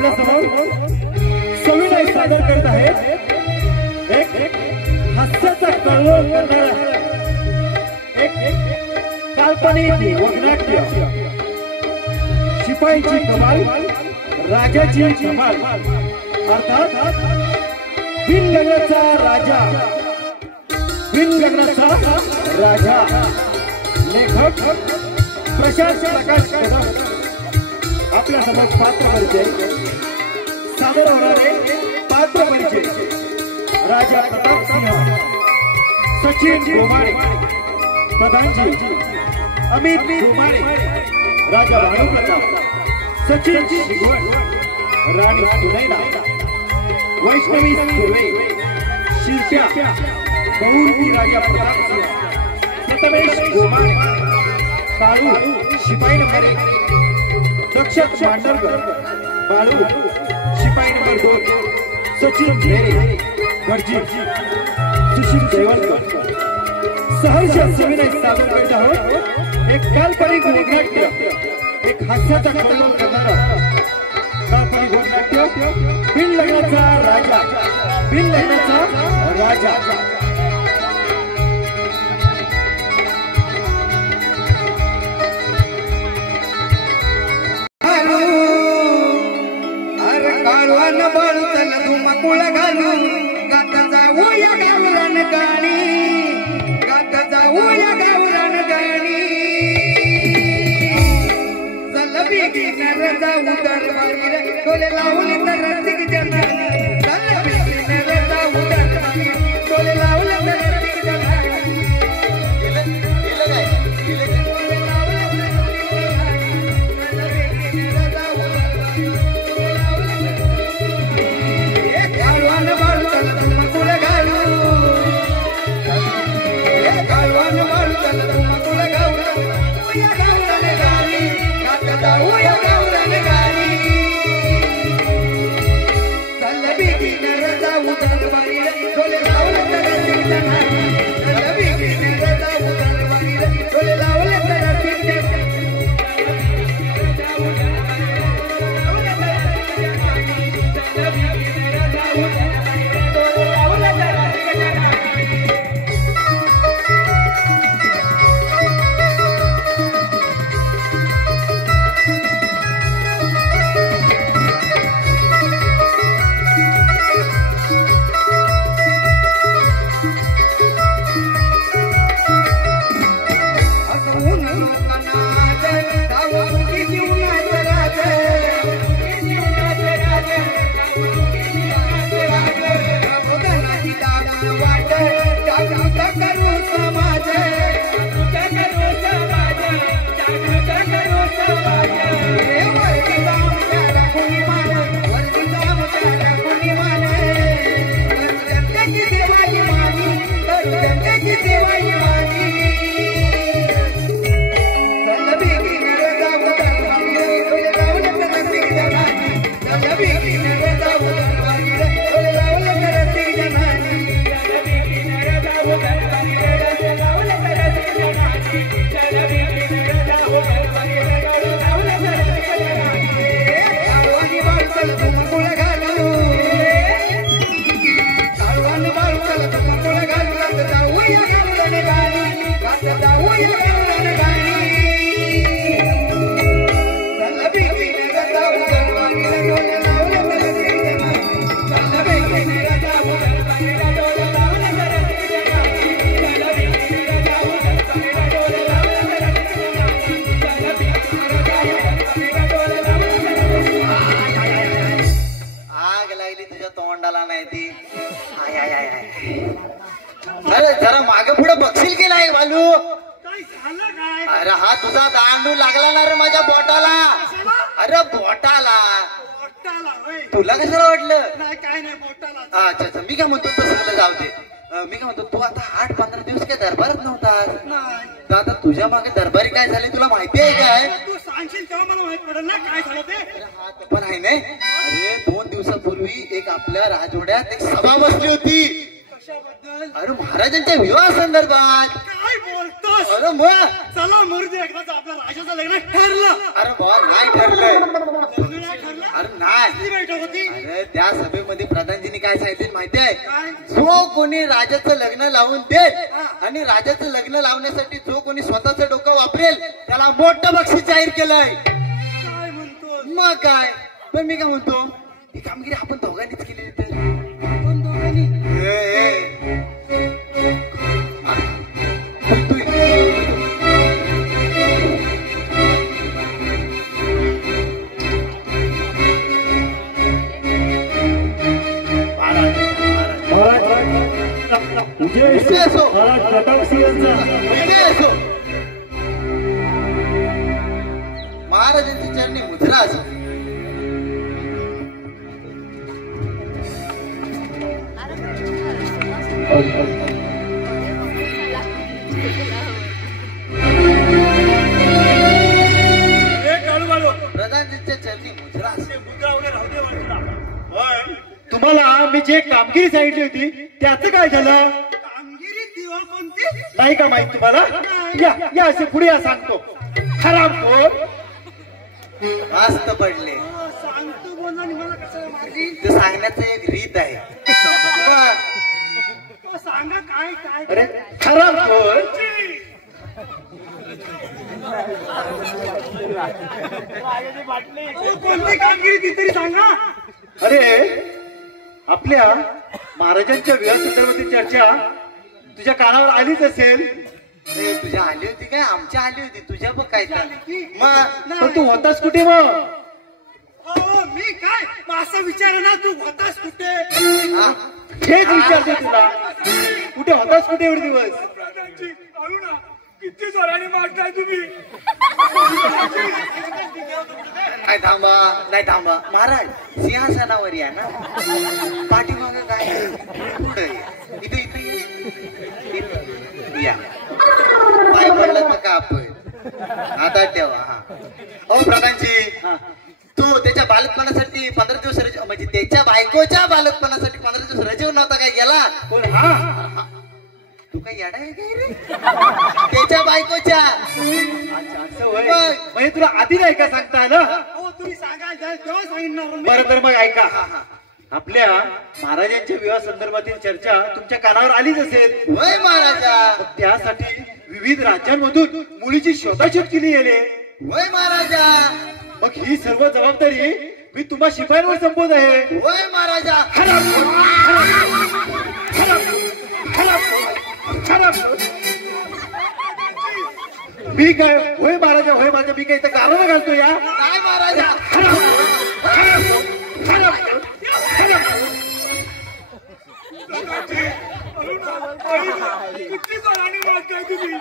आपल्या समोर सविनय सादर करत आहे एक हास्याचा कळवळ करणारा एक काल्पनिक वगनाट्य शिपाईची कमाल राजाची कमाल अर्थात बिनगगनाचा राजा बिनगगनाचा राजा लेखक प्रशांत प्रकाश कदम आपल्या समोर पात्र परिचय सादर होणारे पात्र परिचय राजा प्रताप सिंह सचिन गोमारे प्रधानजी अमित गोमारे राजा भानुप्रताप सचिन शिगवण राणी सुनैना वैष्णवी सुर्वे शिल्प्या बहुरूपी राजा प्रताप सिंह प्रथमेश गोमारे काळू शिपाई नंबर दक्षक मांडरकर बाळू शिपाई नंबर 2 सचिन भेरे भटजी सुशील देवलकर सहर्ष सविनय सादर करत आहोत एक काल्पनिक वगनाट्य एक हास्याचा कळवळ करणारा काल्पनिक वगनाट्य बिनलग्नाचा राजा बिनलग्नाचा राजा कुळ घालून गात जाऊ या गावरान गाणी गात जाऊ या गावरान गाणी चल बेगीन जाऊ दरबारी डोले लावले तर रस्तिक जना चल बेगीन जाऊ दरबारी डोले लावले तर रस्तिक जना जरा मागे पुढे बघशील की नाही बालू अरे हा तुझा दांडू लागला ना रे माझ्या बोटाला अरे बोटाला तुला कशाला वाटलं अच्छा अच्छा मी काय म्हणतो तसं जाऊ दे मी काय म्हणतो तू आता 8-15 दिवस काय दरबारात नव्हता तर आता तुझ्या मागे दरबारी काय झाले तुला माहिती आहे काय तू सांगशील तेव्हा मला माहित पडेल ना काय झालं ते पण आहे नाही अरे 2 दिवसापूर्वी एक आपल्या राजवाड्यात एक सभा बसली होती कशाबद्दल अरे महाराजांच्या विवाह संदर्भात. काय बोलतोस? अरे मग चला मुरुदे, एकदाच आपल्या राजाचं लग्न ठरलं. अरे बा नाही ठरलंय. लग्न नाही ठरलं? अरे नाही. कसली बैठक होती? अरे त्या सभेमध्ये प्रधानजींनी काय सांगितलं माहितीये? काय? जो कोणी राजाचं लग्न लावून देईल आणि राजाचं लग्न लावण्यासाठी जो कोणी स्वतःचं डोकं वापरेल त्याला मोठं बक्षीस जाहीर केलंय. काय म्हणतोस? मग काय. पण मी काय म्हणतो, ही कामगिरी आपण दोघांनीच केलेली तर. आपण दोघांनी? महाराज प्रताप सिंह यांचा महाराजांची चरणी मुद्रा असो. प्रधानजींच्या चरणी मुद्रा असो. तुम्हाला मी जे कामगिरी सांगितली होती त्याचं काय झालं? कामगिरी दिवा कोणती? नाही का माहित तुम्हाला? या या असे पुढे या सांगतो. खराब कोण? मस्त पडले. सांगतो बोलला आणि मला कशाला मारली? ते सांगण्याचं एक रीत आहे. तो सांगा काय काय? अरे खराब कोण? कोणती कामगिरी ती तरी सांगा. अरे आपल्या महाराजांच्या विवाह संदर्भातील चर्चा तुझ्या कानावर आलीच असेल. ए, तुझ्या आली होती काय? आमच्या आली होती. तुझ्या बघ काय तर. मग पण तू होतास कुठे मग? हो मी काय मग असं विचार ना, तू होतास कुठे? हा? हेच विचारतो तुला. कुठे होतास कुठे एवढे दिवस? किती जोराने मारताय तुम्ही? नाही थांबा, नाही थांबा. महाराज सिंहासनावर या ना. पाठीमाग काय आहे? पुढे या. इथे इथे इथे या. पाय पडलं तर का आपण हातात ठेवा. हा हो प्रधानजी. तू त्याच्या बालकपणासाठी 15 दिवस रजे, म्हणजे त्याच्या बायकोच्या बालकपणासाठी 15 दिवस रजेवर नव्हता काय गेला? कोण? हा तू काय येडा आहे काय रे? त्याच्या बायकोच्या. अच्छा असं होय. म्हणजे तुला आधी नाही का सांगता आलं? हो तुम्ही सांगा तेव्हा सांगणार मी. बरं तर मग ऐका. आपल्या महाराजांच्या विवाह संदर्भातील चर्चा तुमच्या कानावर आलीच असेल. होय महाराजा. त्यासाठी विविध राज्यांमधून मुलीची शोधाशोध केली गेली. होय महाराजा. मग ही सर्व जबाबदारी मी तुम्हा शिपायांवर संपवत आहे. होय महाराजा. खराब खराब खराब. मी काय होय महाराजा, होय महाराजा, मी काय इथं कारण घालतो या? काय महाराजा? खराब खराब खराब. किती जोराने मारताय तुम्ही?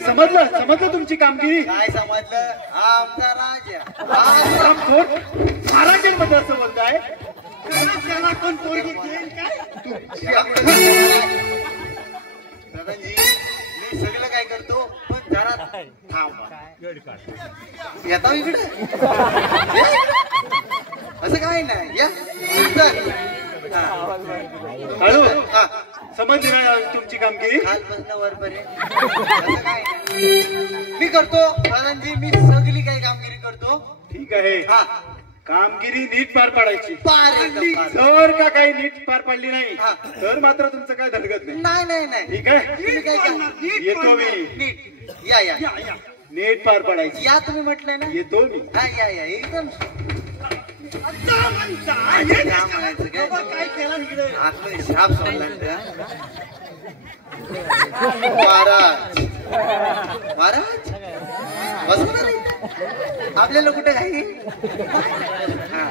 समजलं समजलं तुमची कामगिरी. काय समजलं? हा आमचा राजा. खराब कोण? महाराजांबद्दल असं बोलताय? त्याला कोण पोरगी देईल काय? दादाजी मी सगळं काय करतो पण जरा थांबा. येता इकडे. असं काय नाही. या चल. हॅलो हा. समजली ना तुमची कामगिरी? खालपासून वरपर्यंत असं काय नाही. मी करतो दादाजी, मी सगळी काही कामगिरी करतो. ठीक आहे. हा कामगिरी नीट पार पाडायची. पार एकदम पार. जर का काही नीट पार पाडली नाही हा. तर मात्र तुमचं काय धडगत नाही. नाही नाही नाही. ठीक आहे. तुम्ही काय करा? येतो मी. नीट या या या या. नीट पार पाडायची. या तुम्ही म्हटलंय ना. येतो मी. हा या या एकदम. आता म्हणता. काय म्हणायचं काय? बाबा काय केला इकडे? आतमध्ये शाप सोडला ना. महाराज महाराज बसणार इथं? आपल्याला कुठे घाई? हा.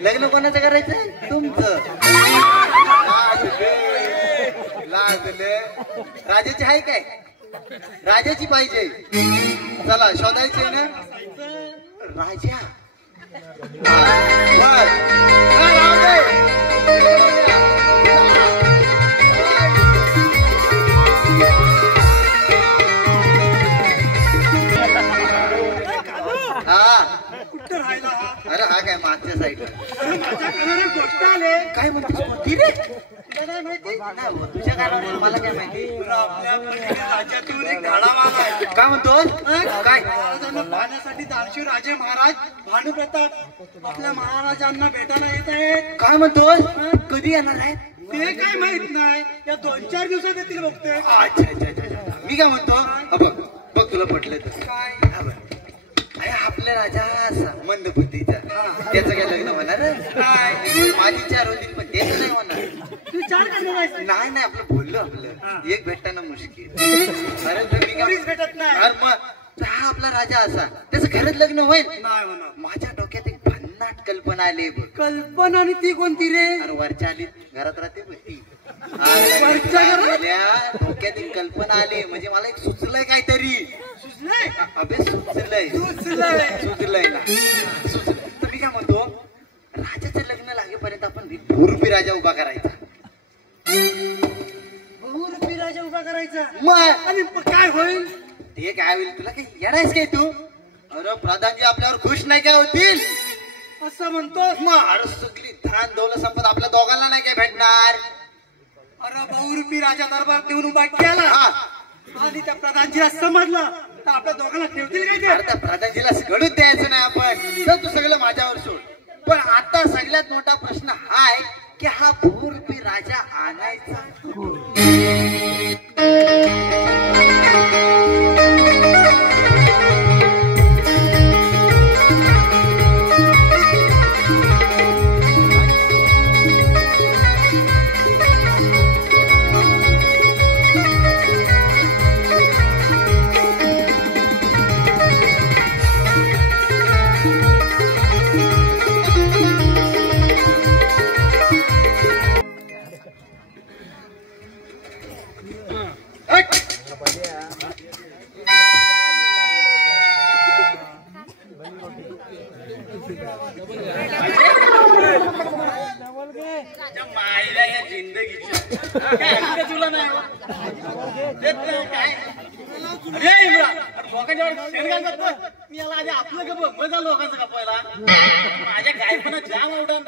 लग्न कोणाचं करायचंय? तुमचं. लाजले. राजाची आहे काय? राजाची पाहिजे. चला शोधायचे ना राजा. बर. हा, राहू दे. हा. कुठं राहिला हा? अरे हा काय मागच्या साईडला. अरे माझ्या कानाला गोष्ट आले. काय म्हणतेस कोणती रे? तुला नाही माहिती नाही हो, तुझ्या कानावर मला काय माहिती. आपल्या राज्यातून एक धाडावा आलाय. काय म्हणतो काय महाराजांना पाहण्यासाठी दानशूर राजे महाराज भानुप्रताप आपल्या महाराजांना भेटायला येत आहेत. काय म्हणतोस कधी येणार आहे. ते काय माहित नाही या 2-4 दिवसात येतील बघते. अच्छा अच्छा अच्छा. मी काय म्हणतो हा बघ बघ तुला पटलं तर काय हा बघ. अरे आपल्या राजा असा मंदबुद्धीचा त्याचं काय लग्न होणार काय माझी 4 होतील पण तेच नाही होणार. तू 4 करणार आहेस? नाही नाही आपलं बोललो आपलं एक भेटताना मुश्किल. अरे पण मी काय कोणीच भेटत नाही. अरे मग हा आपला राजा असा त्याचं खरंच लग्न होईल. नाही होणार. माझ्या डोक्यात एक भन्नाट कल्पना आली बघ. कल्पना आणि ती कोणती रे? अरे वरच्या आली घरात राहते बघ ती. वरच्या घरात? आपल्या डोक्यात एक कल्पना आली म्हणजे मला एक सुचलंय काहीतरी. सुचलंय? अबे सुचलंय सुचलंय. सुचलंय ना सुचलं. तर मी काय म्हणतो राजाचं लग्न लागेपर्यंत आपण बहुरूपी राजा उभा करायचा. बहुरूपी राजा उभा करायचा मग आणि काय होईल? ते काय होईल तुला काही येणारच काय तू. अरे प्रधानजी आपल्यावर खुश नाही काय होतील. असं म्हणतो. मग अरे सगळी धान दौलत संपत आपल्या दोघांना नाही काय भेटणार. अरे बहुरूपी राजा दरबार देऊन उभा केला हा आणि त्या प्रधानजीला समजलं तर आपल्या दोघांना ठेवतील काय ते? अरे त्या प्रधानजीला घडूच द्यायचं नाही आपण. तर तू सगळं माझ्यावर सोड. पण आता सगळ्यात मोठा प्रश्न हा आहे की हा बहुरूपी राजा आणायचा लोकांचं कापायला माझ्या गायपणा जाम आवडन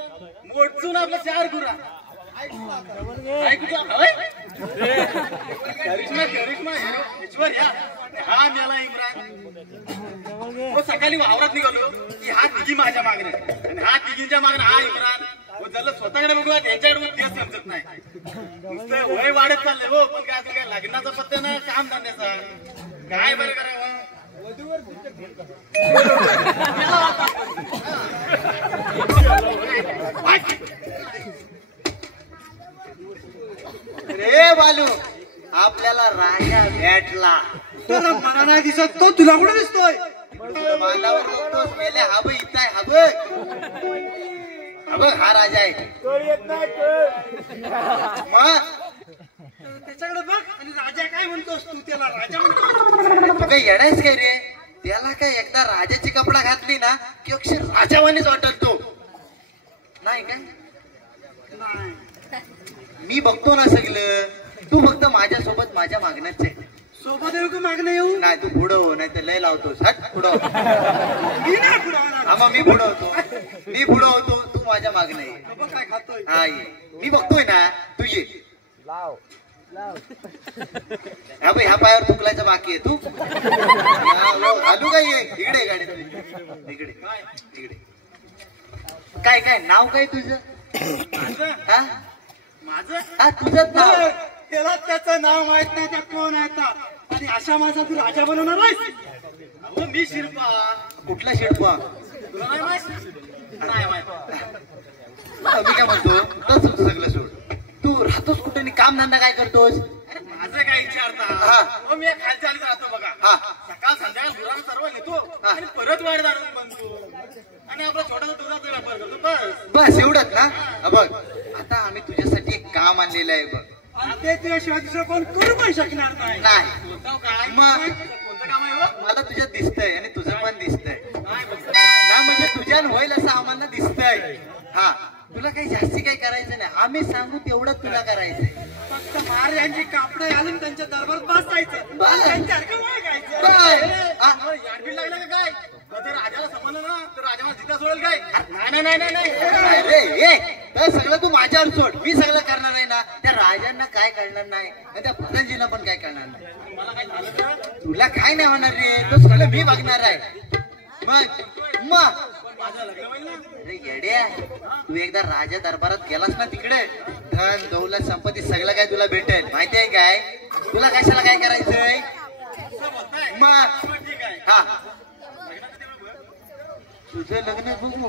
मोडचून आपल्या 4 गुरा हा मेला इम्रान. सकाळी वावरात निघालो की हा तिघी माझ्या मागणे आणि हा तिघींच्या मागणे हा इम्रान. जर स्वतःकडे बघू त्यांच्याकडे तेच समजत नाही. नुसतं वय वाढत चाललंय हो. पण काय असं काय लग्नाचा पत्ते ना काम धंद्याचा काय बरं करावं. रे बालू आपल्याला राजा भेटला. तर मला नाही दिसत तो तुला कुठे दिसतोय? बांधावर बघतोस मेले हा बघ इथं आहे. हा बघ हा राजा आहे. मग त्याच्याकडे बघ आणि राजा काय म्हणतोस तू त्याला राजा म्हणतो? तू काही येडायच काय रे. त्याला काय एकदा राजाची कपडा घातली ना की अक्षर राजावानीच वाटत तो नाही काय. नाही मी बघतो ना सगळं. तू फक्त माझ्यासोबत माझ्या मागण्याच आहे. सोबत येऊ का मागणं येऊ? नाही तू पुढं हो नाही तर लय लावतोस. हट पुढं हो. मी नाही पुढं होणार. हा मग मी पुढं होतो. मी पुढं होतो तू माझ्या मागणं ये. बघ काय खातोय. हा ये मी बघतोय ना तू ये. हा भाई ह्या पायावर थुकलायचं बाकी आहे. तू आलू काय ये इकडे गाडी इकडे इकडे. काय काय नाव काय तुझं? हा माझं हा तुझंच नाव. त्याला त्याचं नाव माहित नाही त्या कोण आहेत आणि अशा माझा तू राजा बनवणार आहेस? अहो मी शिरपा. कुठला शिडपा? तुला नाही माहित? नाही माहित. मी काय म्हणतो तसं सगळं सोड. तू राहतोस कुठे आणि काम धंदा काय करतोस? माझं काय विचारता. हा. हो मी खालच्या आलीत राहतो बघा. हा. सकाळ संध्याकाळ गुरांना सर्व नेतो आणि परत वाढ दारून बनतो आणि आपला छोटासा दुधाचा व्यापार करतो बस. बस एवढंच ना. हा बघ आता आम्ही तुझ्यासाठी एक काम आणलेलं आहे बघ. आणि ते तुझ्याशिवाय दुसरं कोण करू पण शकणार नाही. नाही काय मग कोणतं काम आहे हो? मला तुझ्यात दिसतंय आणि तुझं पण दिसतंय काय बोलतो? ना. म्हणजे तुझ्यान होईल असं आम्हाला दिसतंय. हा तुला काही जास्ती काही करायचं नाही. आम्ही सांगू तेवढं तुला करायचंय. फक्त महाराजांची कापडं घालून त्यांच्या दरबारात बसायचं. बस. त्यांच्यासारखं वागायचं. काय? हा? तुम्हाला याडबीड लागलं का काय? जर राजाला समजलं ना तर राजा मला जिद्द सोडेल काय? नाही नाही नाही नाही नाही. काय रे ए तर सगळं तू माझ्यावर सोड. मी सगळं करणार आहे ना. काय कळणार नाही आणि त्या पतंजीला पण काय कळणार नाही. मला काय झालं तर तुला काय नाही होणार रे, तो सगळं मी बघणार आहे. मग मग माझं लग्न होईल ना. अरे येड्या, तू एकदा राजा दरबारात गेलास ना तिकडे, धन दौलत संपत्ती सगळं काय तुला भेटेल. माहितीये काय, तुला कशाला काय करायचंय. असं बोलताय. मग मग ठीक आहे. हा, लग्नाचं तेवढं बघ. तुझं लग्न बघू,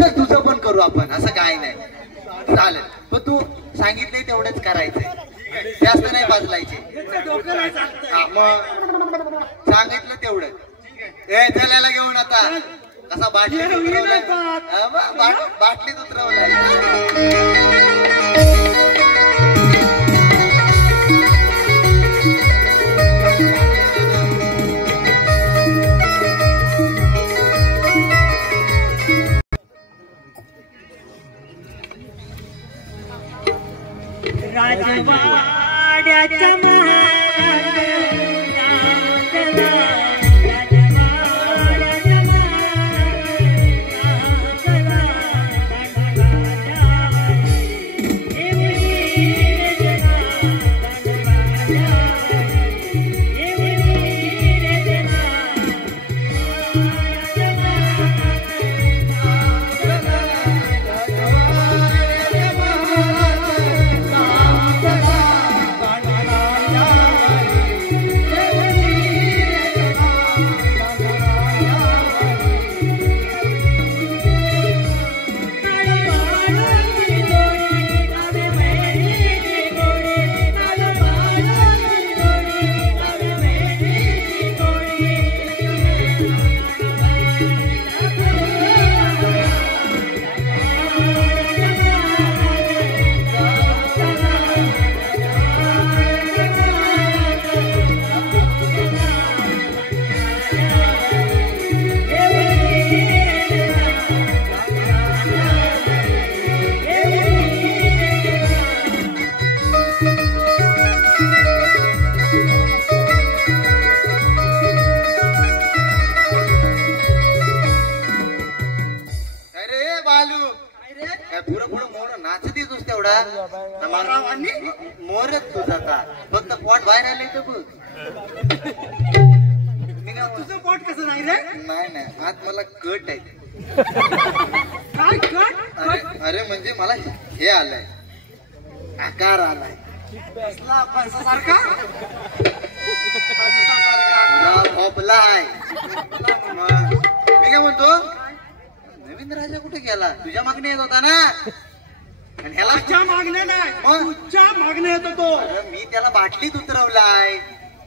चल तुझं पण करू आपण, असं काय नाही. चालेल, पण तू सांगितलंय तेवढंच करायचंय, जास्त नाही बाजलायचे. याचं डोकं नाही चालतंय. हा, मग सांगितलं तेवढं. ठीक आहे. ए चलायला घेऊन आता कसा बाटलीत उतरवलाय. हा, बाटलीत उतरवलाय. राजवाड्याच्या मोरच तुझा का फक्त पोट बाहेर आले तर बघ. तुझं पोट कसं नाही रे? नाही आज मला कट आहे. काय कट? अरे म्हणजे मला हे आलंय, आकार आलाय सारखा भोपला आहे. मी काय म्हणतो, नवीन राजा कुठे गेला? तुझ्या मागणी येत होता ना. आणि ह्याला तुझ्या मागण्या नाही, तुझ्या मागण्या येतो तो. मी त्याला बाटलीत उतरवलाय,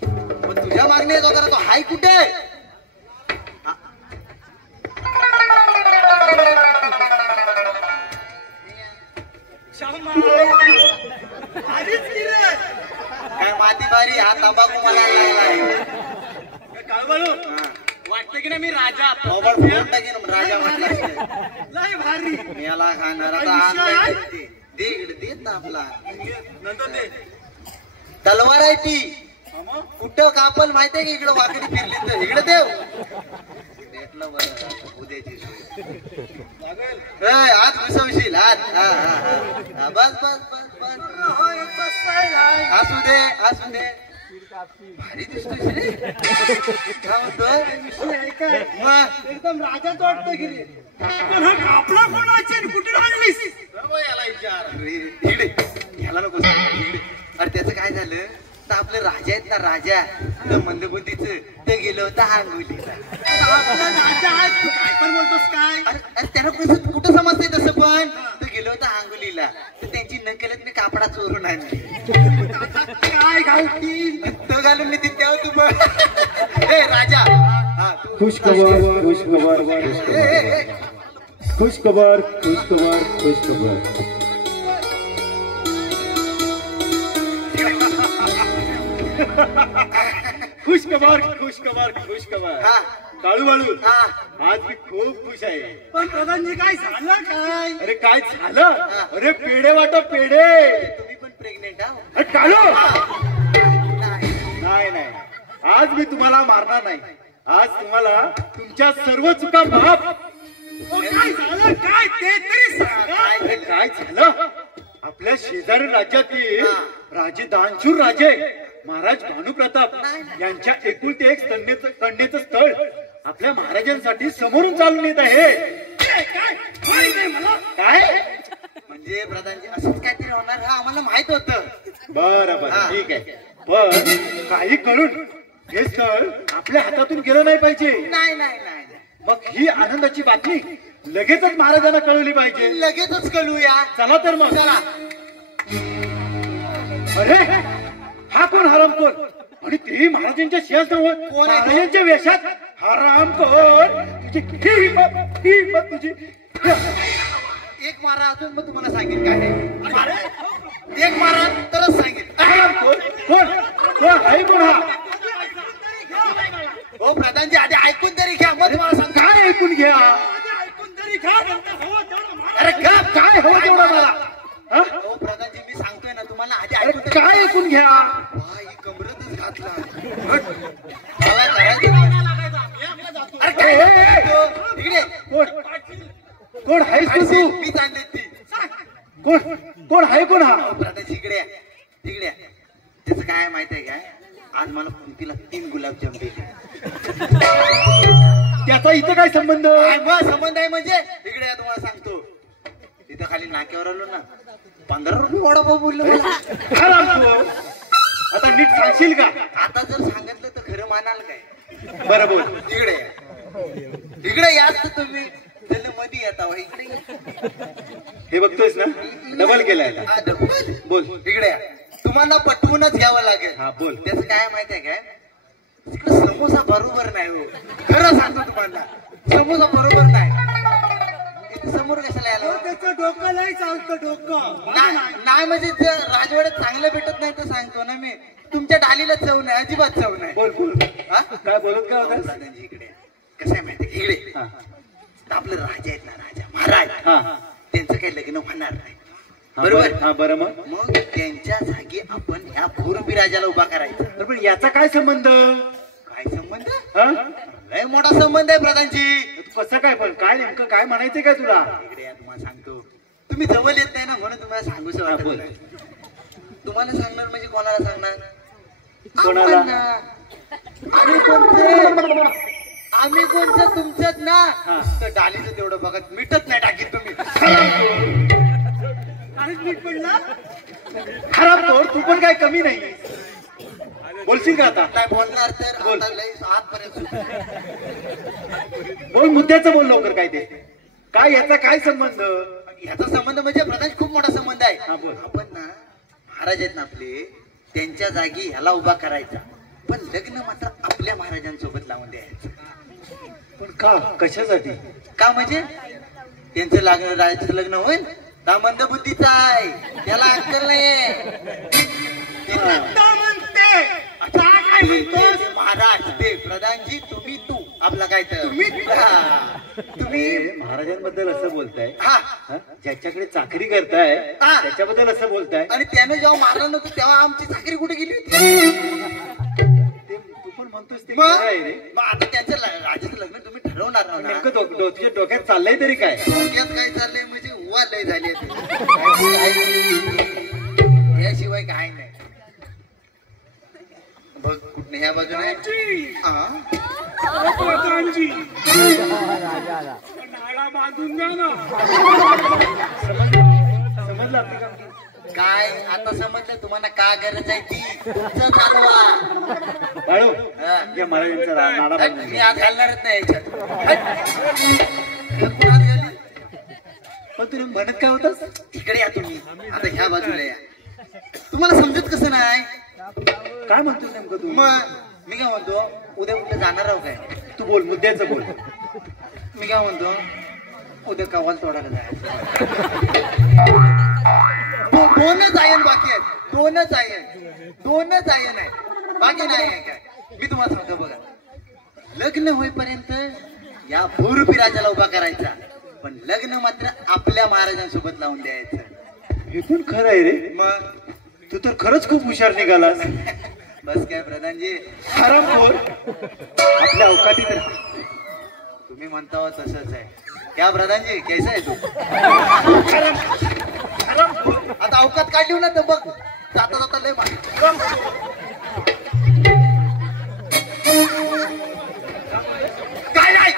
पण तुझ्या मागणी येत होता ना. तो हाय कुठे? काय माती बारी, हा तंबाखू मला लागलाय. काळू वाटतं की ना मी राजा मोबाईल फोन टाकीन राजा म्हटला. लय भारी. याला खाणार दे इकडे, देत ना आपला नंतर ते तलवार आहे ती. कुठं कापल माहितीये की इकडे वाकडी फिरली तर इकडे देव भेटलं. बरं उद्याची आज घुसवशील आज. बस बस बस बस, असू दे असू दे. भारी दिसतोय रे. काय म्हणतोय मग? एकदम राजाच वाटतं की रे. पण हा कापला कोणाची कुठे आणलीस? याला विचार. इकडे ह्याला नको सांग, इकडे. अरे त्याचं काय झालं तर आपले राजा आहेत ना, राजा तर मंदबुद्धीच ते गेलं होतं आंघोलीला. आपला राजा आहे, तू काय पण बोलतोस काय? अरे त्याला कसं कुठं समजतंय तसं, पण तो गेलो होता आंघोलीला तर त्यांची नकलत मी कापडा चोरून आणली. काय घालतील तो घालून मी तिथे तू बघ. ए राजा, खुशखबर खुशखबर खुशखबर खुशखबर खुशखबर. खुशखबर खुशखबर खुशखबर. हा काळू बाळू, हा. आज मी खूप खुश आहे. पण प्रधानजी काय झालं काय? अरे काय झालं? अरे पेढे वाटा पेढे. तुम्ही पण प्रेग्नेंट आहात? अरे काळू, नाही. नाही नाही, आज मी तुम्हाला मारणार नाही. आज तुम्हाला तुमच्या सर्व चुका माफ. काय झालं काय ते तरी सांगा. अरे काय झालं? आपल्या शेजारी राज्यातील राजे दानशूर राजे महाराज भानुप्रताप यांच्या एकुलते एक कन्येचं स्थळ आपल्या महाराजांसाठी समोरून चालून येत आहे. काय म्हणजे प्रधानजी असंच काहीतरी होणार हा आम्हाला माहित होतं. बरं बरं ठीक आहे, पण काही करून हे स्थळ आपल्या हातातून गेलं नाही पाहिजे. नाही नाही नाही मग ही आनंदाची बातमी लगेचच महाराजांना कळवली पाहिजे. लगेचच कळूया. चला तर मग. चला. अरे हा कोण हरामखोर आणि तेही महाराजांच्या शेजाजवळ कोण आहे तो? महाराजांच्या वेशात. हरामखोर तुझी ही हिम्मत तुझी. एक मारा अजून मग तुम्हाला सांगेल काय आहे. एक मारा तरच सांगेल. हरामखोर कोण कोण आहे कोण हा. हो प्रधानजी आधी ऐकून तरी घ्या मग तुम्हाला सांग. काय ऐकून घ्या. अरे काय हवं तेवढं मला. हो प्रधानजी मी सांगतोय ना तुम्हाला आधी अरे ऐकून तरी काय ऐकून घ्या. वा, ही कमरतच घातला. मला करायचं नाही. अरे काय इकडे कोण कोण आहेस तू तू. मी सांगते ती. कोण कोण आहे कोण हा. हो प्रधानजी इकडे या. तिकडे या. त्याचं काय माहित आहे काय आज मला कुंतीला 3 गुलाबजाम दिले. त्याचा इथं काय संबंध. संबंध आहे म्हणजे इकडे या तुम्हाला सांगतो. तिथं खाली नाक्यावर आलो ना 15 रुपये वडापाव बोललो मला. हरामखोर. आता नीट सांगशील का. आता जर सांगितलं तर खरं मानाल काय. बरं बोल. इकडे या. इकडे याच तुम्ही त्याला मध्ये येता हो. इकडे या. हे बघतोयस ना डबल केलाय. हा, डबल. बोल. इकडे या. तुम्हाला पटवूनच घ्यावं लागेल. हा बोल. त्याचं काय माहितीये काय तिकडे समोसा बरोबर नाही हो. खरं सांगतो तुम्हाला समोसा बरोबर नाही. इथे समोर कशाला यायला हो? त्याचं डोकं लय चालतं डोकं. नाही म्हणजे जर राजवाड्यात चांगलं भेटत नाही तर सांगतो ना मी. तुमच्या डालीला चव नाही अजिबात चव नाही. बोल बोल. हा? काय बोलत काय होतास. दादाजी इकडे कसं आहे माहिती इकडे हा तर आपले राजा आहेत ना राजा महाराज हा त्यांचं काही लग्न होणार नाही. हा, बरोबर. हा बरं मग. मग त्यांच्या जागी आपण ह्या भूरपी राजाला उभा करायचा. तर पण याचा काय संबंध. काय संबंध. हा लय मोठा संबंध आहे प्रधानजी. तू कसं काय पण काय नेमकं काय म्हणायचंय काय तुला. इकडे या तुम्हाला सांगतो. तुम्ही जवळ येत नाही ना म्हणून तुम्हाला सांगूच हा, बोल. वाटत. तुम्हाला सांगणार म्हणजे कोणाला सांगणार. कोणाला? आपण ना. आम्ही कोणचं तुमचंच ना. हा. तर डालीचं तेवढं बघत मिटत नाही टाकीत तुम्ही. आणि मी पडला. हरामखोर तू पण काय कमी नाही. बोलशील का आता. नाही बोलणार तर बोल. आता लय आतपर्यंत सुटलं. बोल मुद्द्याचं बोल लवकर. काय ते काय याचा काय संबंध. ह्याचा संबंध म्हणजे प्रधान खूप मोठा संबंध आहे. हा, बोल. आपण ना महाराज आहेत ना आपले त्यांच्या जागी ह्याला उभा करायचा. पण लग्न मात्र आपल्या महाराजांसोबत लावून द्यायचं. पण का कशासाठी. का म्हणजे त्यांचं राजाचं लग्न होईल हा मंदबुद्धीचा आहे. त्याला अक्कल नाहीये. महाराज ते प्रधानजी तुम्ही तू आपला काय तर तुम्ही महाराजांबद्दल असं बोलताय. हा. हा? ज्याच्याकडे चाकरी करताय हा. त्याच्याबद्दल असं बोलताय. आणि त्याने जेव्हा मारलं नव्हतं तेव्हा आमची चाकरी कुठे गेली होती. ते तू पण म्हणतोस ते मग खरं आहे रे. मग आता त्यांचं राजाचं लग्न तुम्ही ठरवणार ना. नेमकं तुझ्या डोक्यात चाललंय तरी काय. डोक्यात काय चाललंय म्हणजे उवा लय झाली याशिवाय काय नाही. बघ कुठे ह्या बाजूने नाळा बांधून द्या ना. समजलं आपली का. काय आता समजलं तुम्हाला का गरज आहे ती तुमचं चालवा. बाळू हा. या महाराजांचा नाडा बांधून मी घे. आज घालणारच नाही याच्यात. कोण हात घाली? पण तू म्हणत काय होतास. इकडे या तुम्ही आता ह्या बाजूला या. तुम्हाला समजत कसं नाही. काय म्हणतोस नेमकं तू. मग मी काय म्हणतो उद्या कुठे जाणार आहो काय. तू बोल मुद्द्याचं बोल. मी काय म्हणतो उद्या कवाल तोडायला जायचं. दोनच आयन बाकी आहेत. दोनच आयन आहे बाकी नाही आहे काय. मी तुम्हाला सांगतो बघा लग्न होईपर्यंत या भूरूपी राजाला उभा करायचा. पण लग्न मात्र आपल्या महाराजांसोबत लावून द्यायचं. हे पण खरं आहे रे. मग तू तर खरंच खूप हुशार निघालास. बस काय प्रधानजी हरामखोर आपल्या अवकातीत राहा. तुम्ही म्हणता हो तसंच आहे. क्या प्रधानजी कैसा आहे तू. आता अवकात काढली ना तर बघ जाता जाता लय मागे. काय नाही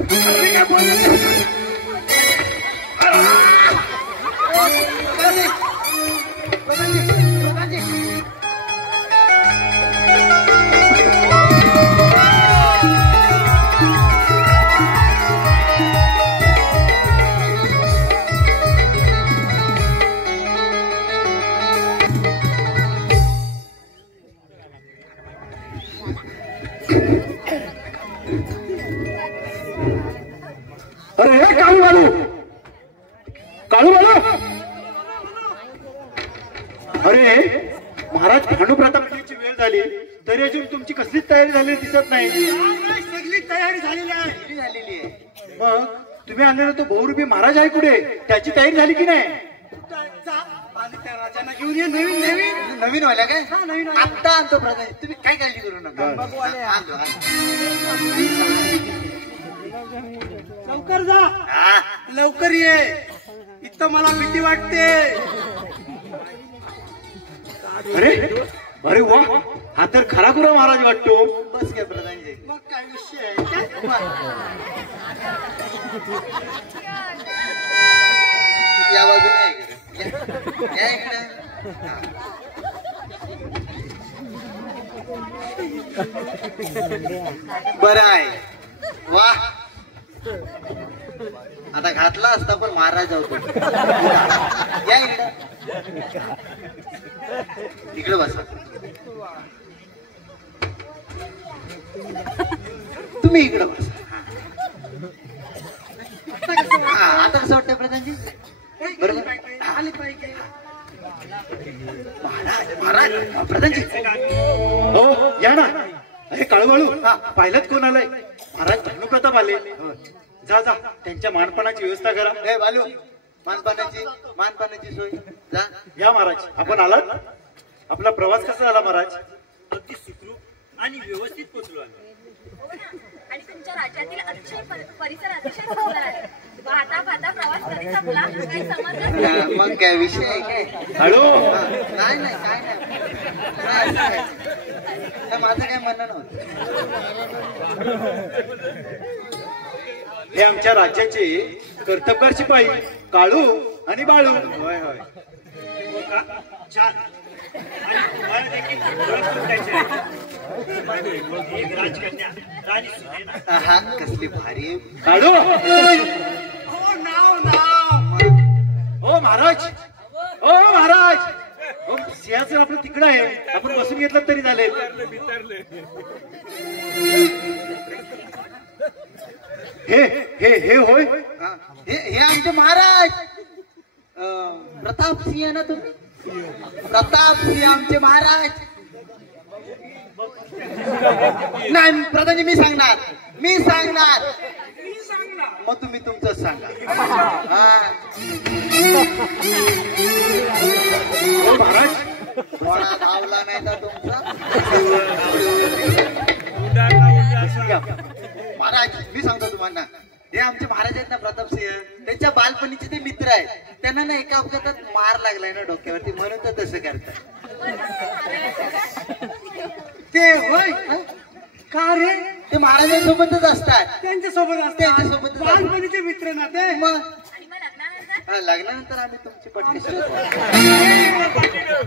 मी काय बोललो नाही. अरे हे काळू बालू अरे महाराज भानुप्रताप यांची वेळ झाली तरी अजून तुमची कसलीच तयारी झालेली दिसत नाही. सगळी तयारी झालेली आहे. झालेली आहे. मग तुम्ही आणलेला तो बहुरूपी महाराज आहे कुठे त्याची तयारी झाली की नाही. जा आणि त्या राजांना घेऊन ये. नवीन नवीन नवीन वाल्या काय हा नवीन वाल्या. आता आणतो प्रधान तुम्ही काय काळजी करू नका. आणतो, आणतो. लवकर जा हा. लवकर ये. इथं मला भीती वाटते. अरे अरे वा हा तर खरा खुरा महाराज वाटतो. बस घ्या प्रधानजी. मग काय विषय आहे. या बाजूने इकडे या इकडे. बरं आहे. वा आता घातला असता पण महाराज होतो. या इकडे इकडे बसा. तुम्ही इकडे बसा. आता कसं वाटतं प्रधानजी. बरोबर आली पाहिजे. महाराज महाराज प्रधानजी हो या ना. अरे काळूबाळू पाहिलं कोण आलंय. महाराज भानुप्रताप आले. जा जा त्यांच्या मानपणाची व्यवस्था करा. हे बालू मानपाण्याची सोय जा. या महाराज आपण आलात. आपला प्रवास कसा झाला महाराज. अगदी सुखरूप आणि व्यवस्थित पोहोचलो आम्ही. आणि तुमच्या राज्यातील अतिशय परिसर अतिशय सुंदर आहे. पाहता पाहता प्रवास कधी संपला काही समजलं नाही. मग काय विषय आहे काय. हॅलो नाही नाही काय नाही. माझं काय म्हणणं नव्हतं. हे आमच्या राज्याचे कर्तबगार शिपाई काळू आणि बाळू. होय होय हो का छान. आणि तुम्हाला देखील ओळख करून द्यायची आहे. एक राजकन्या राणी सुनेना. हा कसली भारी. काळू हो नाव नाव. हो महाराज हो महाराज. हो सिंहासन आपलं तिकडं आहे. आपण बसून घेतलं तरी चालेल. हे हे हे होय हा, हे आमचे महाराज प्रताप सिंह ना तुम्ही. प्रताप सिंह आमचे महाराज. नाही प्रधानजी मी सांगणार. मग तुम्ही तुमचंच सांगा. हा. हो महाराज. कोणा धावला नाही तर तुमचा. बसून घ्या. महाराज मी सांगतो तुम्हाला. हे आमचे महाराज आहेत ना प्रताप सिंह त्यांच्या बालपणीचे ते मित्र आहेत. त्यांना ना एका अपघातात मार लागलाय ना डोक्यावरती म्हणून तर तसं करतात. ते होय का रे. ते महाराजांसोबतच असतात. त्यांच्यासोबत असते. त्यांच्यासोबत असतात. बालपणीचे मित्र ना ते. मग आणि मग लग्नानंतर हा, लग्नानंतर आम्ही तुमची पटली शकतो.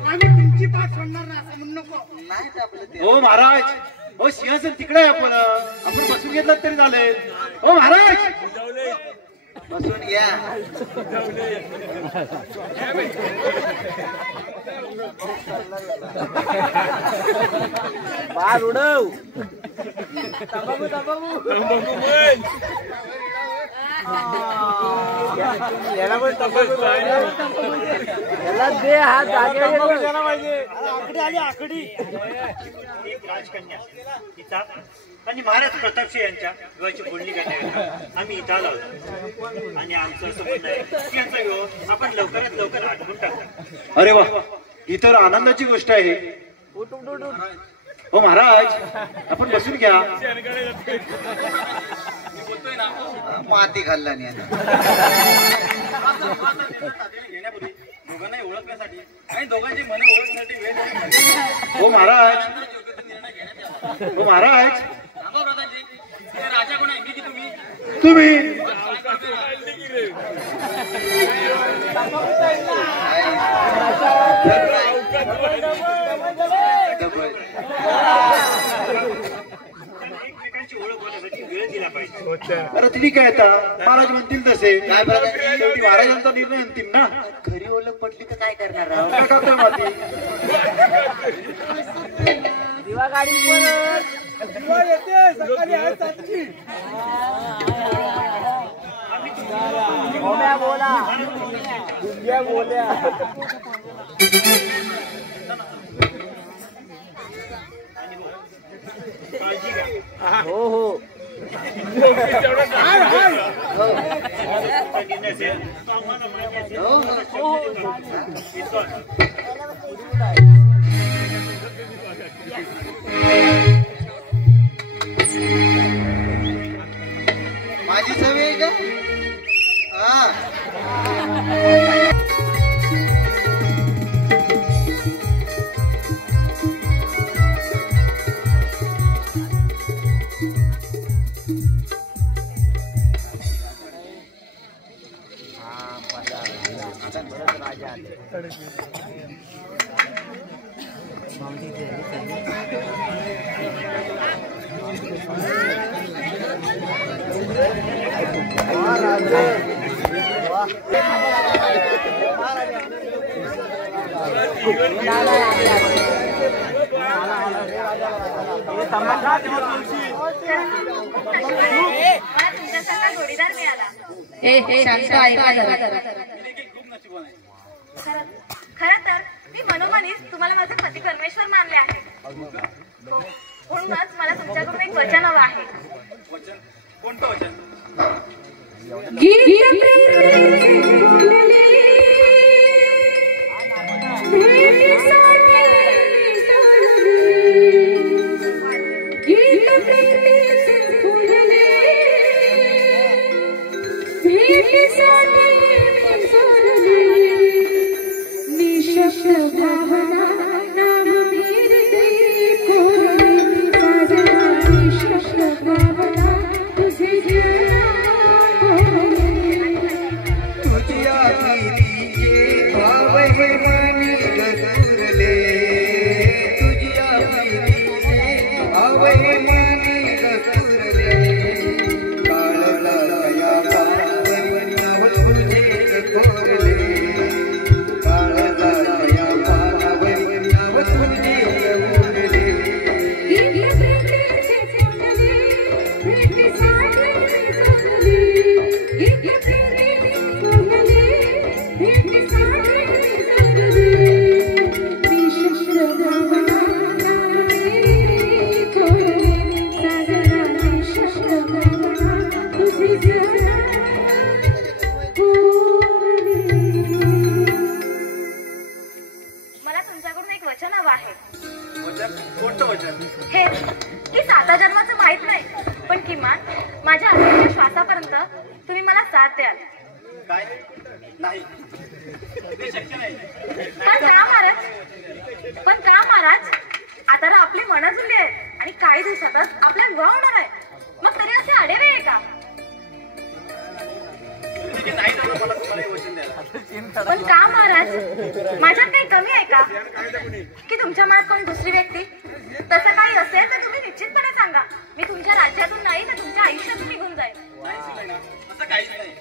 आम्ही तुमची पाठ सोडणार ना असं म्हणू नको. नाही ते आपलं ते. हो महाराज. हो सिंहासन तिकडे आहे. आपण बसून घेतलं तरी चालेल. हो महाराज बसून घ्या. बाळ उडव. याला पण याला दे हात आकडी आली आकडी. एक राजकन्या पिता आणि महाराज प्रतापसिंह यांच्या विवाहाची बोलणी करण्याकरिता आम्ही इथं आलो आहोत. आणि आमचं असं म्हणणं आहे की यांचा विवाह आपण लवकरात लवकर आटवून टाका. अरे वा ही तर आनंदाची गोष्ट आहे. हो महाराज आपण बसून घ्या. बोलतोय ना माती खाल्ला नाही. घेण्यापूर्वी दोघांनाही ओळखण्यासाठी आणि दोघांची मने ओळखण्यासाठी वेळ नाही. हो महाराज, योग्य तो निर्णय घेण्यात यावा. हो महाराज. थांबा प्रधानजी, हे राजा कोण आहे, मी की तुम्ही? तुम्ही एकमेकांची ओळख होण्यासाठी वेळ दिला पाहिजे. अरे ठीक आहे आता, महाराज म्हणतील तसे. काय प्रधानजी? शेवटी महाराजांचा निर्णय अंतिम ना. खरी ओळख पटली तर काय करणार राव? काय करतोय माती? काळजी घ्या. निर्णय असेल तो आम्हाला मान्य असेल. इतकं. माझी सवय आहे का? हा. मला तुमच्यासारखा जोडीदार मिळाला. शांत ऐका जरा. मी देखील खूप नशिबवान आहे. खरं तर मी मनोमनीच तुम्हाला माझे पती परमेश्वर मानले आहे. हो. म्हणूनच मला तुमच्याकडून एक वचन हवं आहे. वचन? कोणतं वचन? मला तुमच्याकडून एक वचन हवं आहे. वचन? कोणतं वचन? हे की साता जन्माचं माहित नाही, पण किमान माझ्या अखेरच्या श्वासापर्यंत तुम्ही मला साथ द्याल. काय? नाही, ते शक्य नाही. पण का महाराज? आता ना आपली मनं जुळली आहे आणि काही दिवसातच आपला विवाह होणार आहे. मग तरी असे आडेवे आहे का? ठीक आहे, नाही तर मला तुम्हाला हे वचन द्यायला. पण का महाराज? माझ्यात काही कमी आहे का की तुमच्या मनात कोणी दुसरी व्यक्ती? तसं काही असेल तर तुम्ही निश्चितपणे सांगा. मी तुमच्या राज्यातून नाही तर तुमच्या आयुष्यातून निघून जाईल. असं काहीच नाही.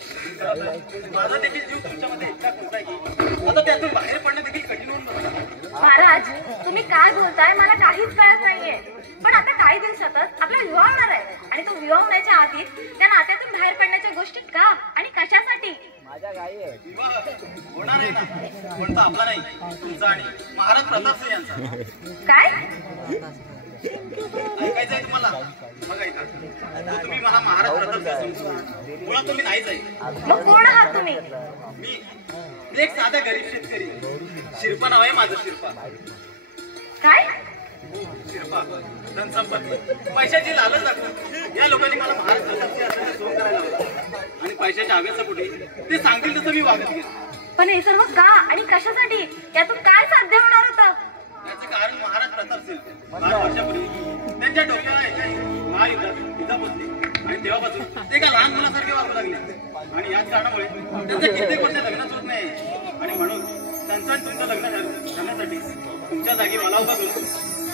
माझा देखील जीव तुमच्यामध्ये इतका खुश आहे की आता त्यातून बाहेर पडणं देखील कठीण होऊन बसलं. महाराज, तुम्ही काय बोलताय मला काहीच कळत नाहीये. पण आता काही दिवसातच आपला विवाह होणार आहे आणि तो विवाह होण्याच्या आधी त्या नात्यातून बाहेर पडण्याच्या गोष्टी का आणि कशासाठी? विवाह होणार आहे ना, पण तो आपला नाही, तुमचा आणि महाराज प्रताप सिंह यांचा. काय? ऐकायचं आहे तुम्हाला? मग ऐका. तो तुम्ही मला महाराज प्रताप सिंह समजू. मुळात तुम्ही नाहीच आहे. मग कोण आहात तुम्ही? मी एक साधा गरीब शेतकरी. शिरपा नाव आहे माझं, शिरपा. काय? शिरपा, धनसंपत्ती, पैशाची लालच दाखवून या लोकांनी मला महाराज प्रताप सिंह असं सोन करायला लावलं आणि पैशाच्या हव्याचं कुठे ते सांगतील तसं मी वागत गेलो. पण हे सर्व का आणि कशासाठी? यातून काय साध्य होणार होतं? याचं कारण महाराज प्रतापसिंह 5 वर्षापूर्वी त्यांच्या डोक्याला महायुद्धात इजा पोचली आणि तेव्हापासून ते एका लहान मुलासारखे वागू लागले आणि याच कारणामुळे त्यांचं कित्येक वर्ष लग्नच होत नाही आणि म्हणून त्यांचं तुमचं लग्न करण्यासाठी तुमच्या जागी मला उभा करून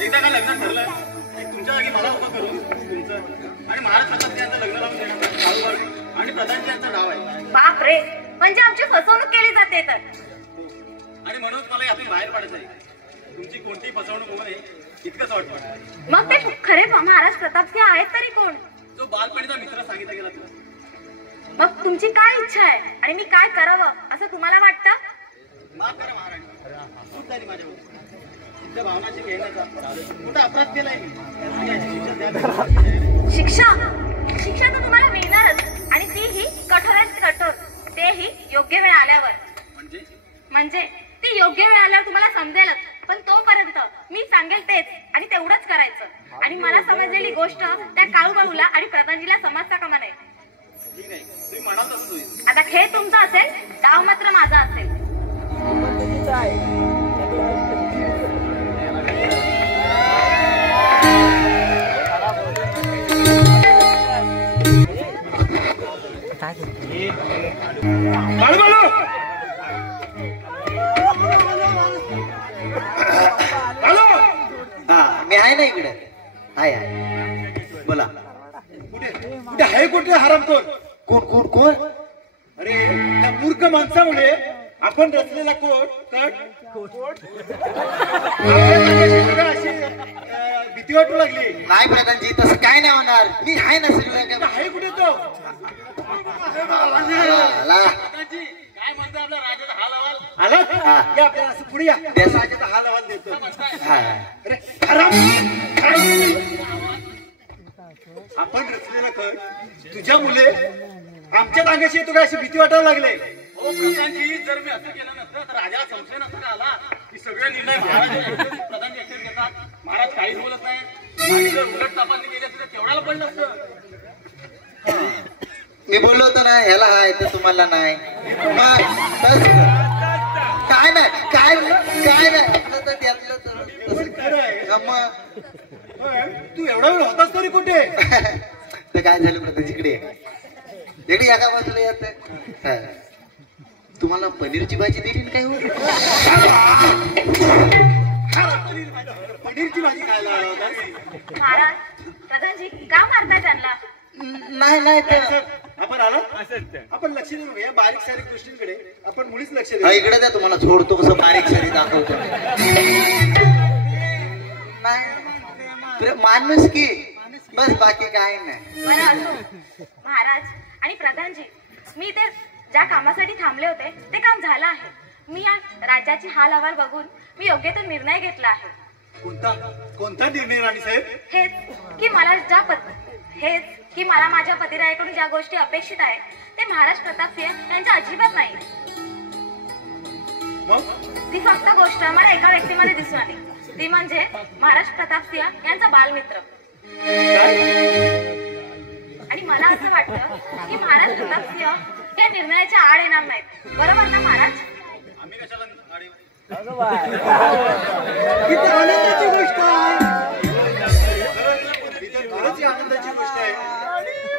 एकदा का लग्न ठरलं की तुमच्या जागी मला उभं करून तुमचं आणि महाराज प्रताप यांचं लग्न लावून देण्याचा काळूबाळू आणि प्रधानजी यांचा डाव आहे. बाप रे, म्हणजे आमची फसवणूक केली जाते तर. आणि म्हणून मला यातून बाहेर पडायचं आहे. तुमची कोणती फसवणूक होऊ नये इतकंच वाटतं. मग ते खरे महाराज प्रतापसिंह आहेत तरी कोण? जो बालपणीचा मित्र सांगितला गेला तुला. मग तुमची काय इच्छा आहे आणि मी काय करावं असं तुम्हाला वाटतं? माफ करा महाराज, चूक झाली माझ्यावर. तुमच्या भावनाची घेण्याचा मोठा अपराध केलाय मी. शिक्षा शिक्षा तर तुम्हाला मिळणारच आणि तीही कठोरात कठोर, तेही योग्य वेळ आल्यावर. म्हणजे ती योग्य वेळ आल्यावर तुम्हाला समजेलच. पण तोपर्यंत मी सांगेल तेच आणि तेवढंच करायचं. आणि मला समजलेली गोष्ट त्या काळूबाळूला आणि प्रधानजीला समजता कामा नये. ठीक आहे, तुम्ही म्हणाल तसं होईल. आता खेळ तुमचा असेल, डाव मात्र माझा असेल. मी आहे ना इकडे. आहे बोला. कुठे आहे? कुठे हरामखोर? कोण कोण कोण? अरे त्या मूर्ख माणसामुळे आपण रचलेला कोट अशी भीती वाटू लागली. नाही प्रधानजी, तसं काय नाही होणार. मी आहे ना सगळं. आहे कुठे तो? प्रधानजी, काय म्हणतो आपल्या राजाचा हाल हवाल? आला या आपल्याला असं पुढे या. राजाचा हाल हवाल देतो. अरे आपण रचलेला कट तुझ्या मुले आमच्या अंगाशी येतो काय अशी भीती वाटायला लागले. हो प्रधानजी, जर मी असं केलं नसतं तर राजाला संशय नसता का आला की सगळे निर्णय प्रधानजी एकटेच घेतात, महाराज काहीच बोलत नाही आणि जर उलट तपासणी केली असती तर केवढ्याला पडलं असतं. मी बोललो होतो ना ह्याला हाय तर तुम्हाला नाही. काय नाही काय काय नाही तू एवढा वेळ होतास तरी कुठे? तर काय झालं प्रधानजी? इकडे या का बाजूला येत. तुम्हाला पनीरची भाजी दिली काय? पनीरची भाजी खायला महाराज प्रधानजी का मारता त्यांना? नाही नाही आपण आलो. आपण लक्ष देऊ या बारीक सारीक गोष्टींकडे आपण मुळीच लक्ष देऊ. इकडे द्या, तुम्हाला सोडतो कसं बारीक सारीक दाखवतो. नाही माणूस की बस, बाकी काय नाही. बरं असो महाराज आणि प्रधानजी, मी ते ज्या कामासाठी थांबले होते ते काम झालं आहे. मी या राज्याची हाल हवाल बघून मी योग्य तो निर्णय घेतला आहे. कोणता निर्णय राणीसाहेब? हेच की मला माझ्या पतिरायाकडून ज्या गोष्टी अपेक्षित आहेत ते महाराज प्रतापसिंह यांच्या अजिबात नाही. ती फक्त गोष्ट मला एका व्यक्तीमध्ये दिसून आली, ती म्हणजे महाराज प्रतापसिंह यांचा बालमित्र. आणि मला असं वाटतं की महाराज प्रतापसिंह या निर्णयाच्या आड येणार नाहीत. बरोबर ना महाराज? आम्ही कशाला आनंदाची गोष्ट आहे.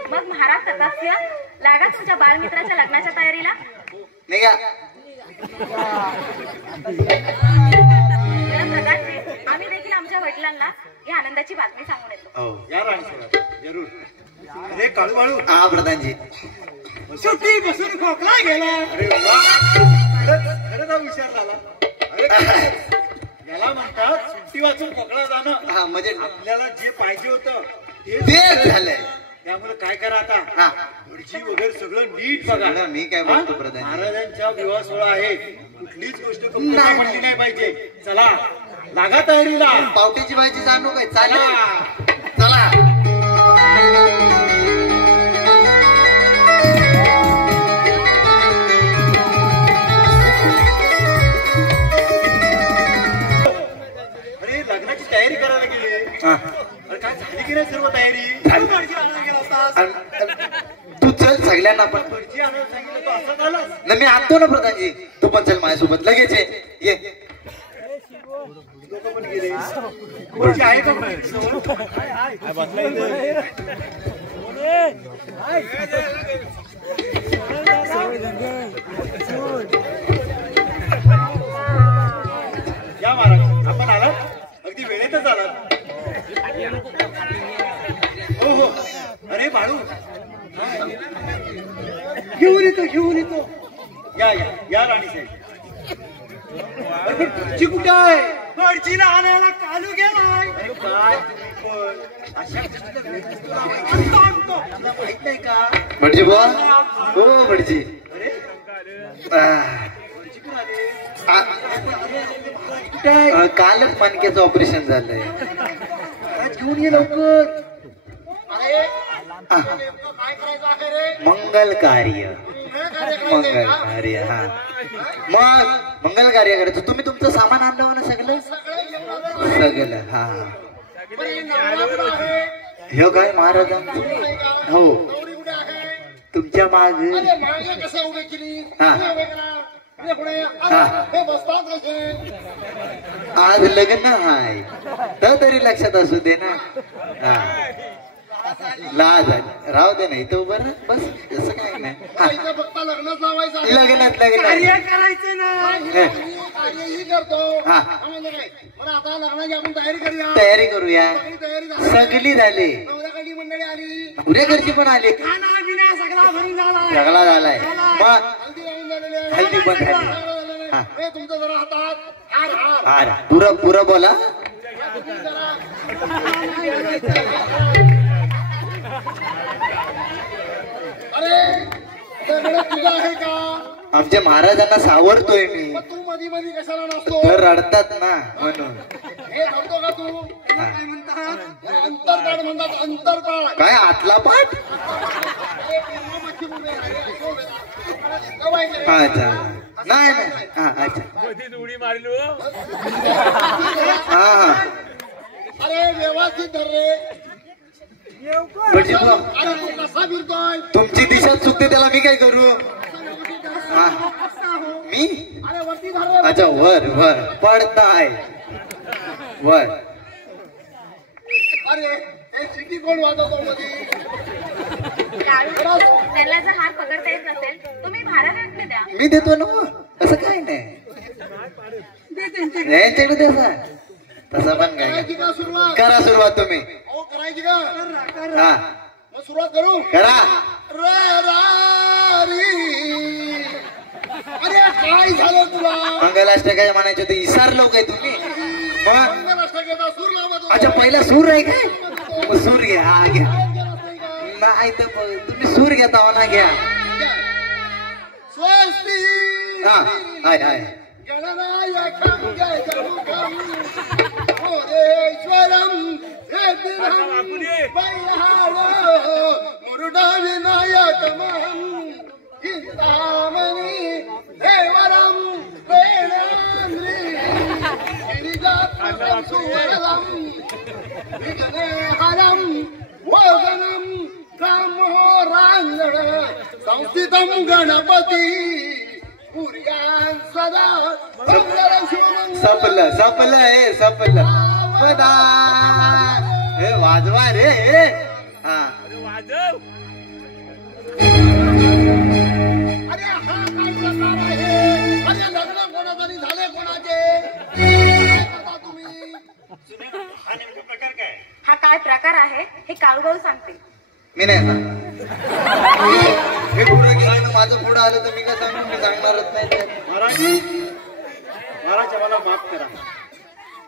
मग महाराज प्रतापसिंह लागा तुमच्या बालमित्राच्या लग्नाच्या तयारीला. नाही का? प्रधानजी, आम्ही देखील आमच्या वडिलांना ही आनंदाची बातमी सांगून येतो. या राणीसाहेब जरूर. अरे काळूबाळू. हा प्रधानजी. सुट्टी बसून खोकला गेला. अरे खरंच हुशार झाला. याला म्हणतात सुट्टी वाचून खोकला जाणं. हा म्हणजे आपल्याला जे पाहिजे होतं तेच झालंय. त्यामुळे काय करा आता, खुर्ची वगैरे सगळं नीट बघा. मी काय बोलतो प्रधान, महाराजांचा विवाह सोहळा आहे, कुठलीच गोष्ट म्हणली नाही पाहिजे. चला लागा तयारीला. पावट्याची भाजी जाणू काय? चालेल चला. अरे लग्नाची तयारी करायला गेले. अरे काय झाली की नाही सर्व तयारी? तू चल सगळ्यांना पण. भटजी आणायला सांगितलं तो असं झालं. मी आणतो ना प्रधानजी. तू पण लोक पण गेले कोणची आहे का या महाराज आपण आलात अगदी वेळेतच आलात हो हो अरे बाळू घेऊन येतो या या या राणी साहेब तुमची कुठे आहे भटजीला आणायला कालू गेलाय. अरे काय पण अशा गोष्टीला वेळ नसतो लावायचा. तुला माहित नाही का भटजी बुवा हो भटजी अरे आह, भटजी कुठे आले आ- कुठे आहे कालच मणक्याचं ऑपरेशन झालंय. महाराज घेऊन ये लवकर आह, काय करायचं आहे रे मंगल कार्य हे कार्य करायचंय मंगल का? कार्य हा मग मंगल कार्य करायचं. तुम्ही तुमचं सामान आणलं हो ना सगळं सगळे घेऊन आलो आहे. सगळं हा पण हे नवरा कुठं आहे? हे काय महाराज नाही का? हो नवरी कुठे आहे? तुमच्या माग अरे मागे कसं उभे केली हा. हे उभे करा. हे पुढे. अरे, हा. हे बसतात कसे आज लग्न आहे तर तरी लक्षात असू दे ना हा लाज आहे. राहू दे नाही तो बरं बस असं काय नाही हा. इथं फक्त लग्नच लावायचं आहे. लग्नात लग्न कार्य करायचं ना. कार्यही करतो हा. हा म्हणजे काय पण आता लग्नाची आपण तयारी करूया तयारी करूया सगळी तयारी झाली सगळी झाली नवऱ्याकडली मंडळी आली पुऱ्या घरची पण आली खाना बिना सगळा भरून झाला. सगळा झालाय मग हल्दी लावून झालेली आहे. हल्दी पण झाली सगळं झालेलं आहे. हा. हे तुमचं जरा हातात हार हार हार पुरं पुरं बोला तुम्ही जरा अरे सगळं तुझं आहे का आमच्या महाराजांना सावरतोय मी मग तू मधी मधी कशाला नसतो तर रडतात ना म्हणून हे करतो का तू हा. काय म्हणतात? अंतरकाळ म्हणतात अंतरकाळ काय आतला पाठ अरे पूर्ण मच्छी उभे राहिले, असं उभे राहिले. इतकं वाईट आहे. अच्छा नाही नाही हा अच्छा हा हा अरे व्यवस्थित धर रे भटजी बुवा, अरे तू कसा फिरतोय तुमची दिशा चुकते त्याला मी काय करू हा मी अरे वरती धर रे अच्छा वर वर पडताय वर अरे हे सिटी कोण वाजवतो मध्ये काळू त्याला जर हार पकडता येत नसेल तुम्ही महाराजांकडे द्या. मी देतो ना मग. असं काय नाही यांच्याकडे द्या तसं पण काय करायची का सुरुवात करा सुरुवात तुम्ही हो करायची का हा मग सुरुवात करू करा रे रारी अरे काय झालं तुला मंगलाष्टकाच्या म्हणायचे ते इसारलो काय तुम्ही मग मंगलाष्टकाचा सूर लावत होता. अच्छा पहिला सूर आहे काय मग सूर घ्या हा घ्या नसतंय का? नाही तर मग तुम्ही सूर घेता हो ना घ्या स्वस्ती हा हाय हाय गणनायकं जयगुरुकं मोरेश्वरं वेदिनं वैहारो मुरुडविनायकमहं चिन्तामणि देवरं वेणान्द्रि गिरिजात्मकं सुवरदं विघ्नेहरं भोजनं ब्रह्मोराङ्गण संस्थितं गणपती पुर्यां सदा मंगलं शिवमंगलं सपलं सपलं हे सपलं बदा हे वाजवा रे हा अरे हा काय प्रकार आहे अरे लग्न कोणाचं झाले कोणाचे काय करता तुम्ही हा नेमका प्रकार काय हा काय प्रकार आहे हे काळूबाऊ सांगते. मी नाही सांगणार. हे पुढं गेलं ना माझं पुढं आलं तर मी काय सांगू मी सांगणारच नाही तर. महाराज महाराज आम्हाला माफ करा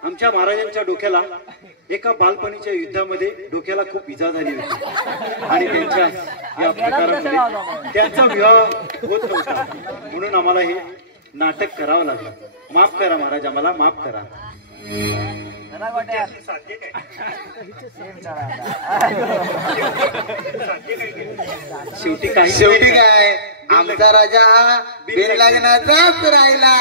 आमच्या महाराजांच्या डोक्याला एका बालपणीच्या युद्धामध्ये डोक्याला खूप इजा झाली होती आणि त्यांच्या या प्रकारामध्ये त्यांचा विवाह होत नव्हता म्हणून आम्हाला हे नाटक करावं लागलं. माफ करा महाराज आम्हाला माफ करा. साध्य काय शेवटी काय आमचा राजा बिन लग्नाचाच राहिला.